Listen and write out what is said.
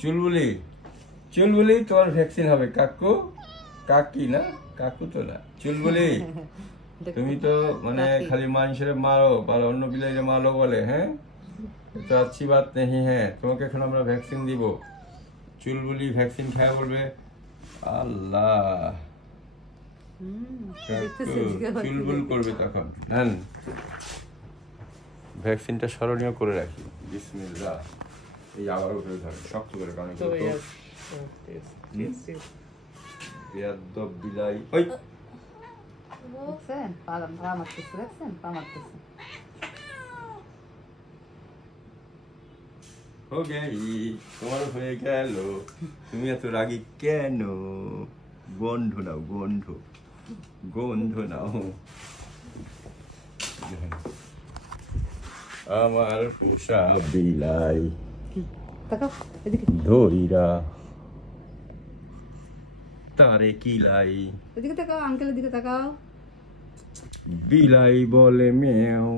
চুলবুলি চুলবুলি তোমার ভ্যাকসিন হবে কাকু কাকি না কাকু তো না চুলবুলি তুমি তো মানে খালি মানুষের মারো আর অন্য বিলাই মারো বলে হ্যাঁ তো अच्छी बात नहीं है তোমাকে এখন আমরা ভ্যাকসিন দিব চুলবুলি ভ্যাকসিন খায় বলবে আল্লাহ চুলবুল করবে তখন নেন ভ্যাকসিনটা স্মরণীয় করে রাখি বিসমিল্লাহ এই আবার উঠে ধরে শক্ত করে কানে বেয়াদব বিলাই ওই দেখছেন পা মারতেছে দেখছেন পা মারতেছে ওকে তোমার হয়ে গেল তুমি এত রাগি কেন গন্ধ নাও গন্ধ গন্ধ নাও আমার পোষা বিলাই তাকাও এদিকে ধইরা তারে কিলাই এদিকে তাকাও আঙ্কেলের দিকে তাকাও বিলাই বলে মেও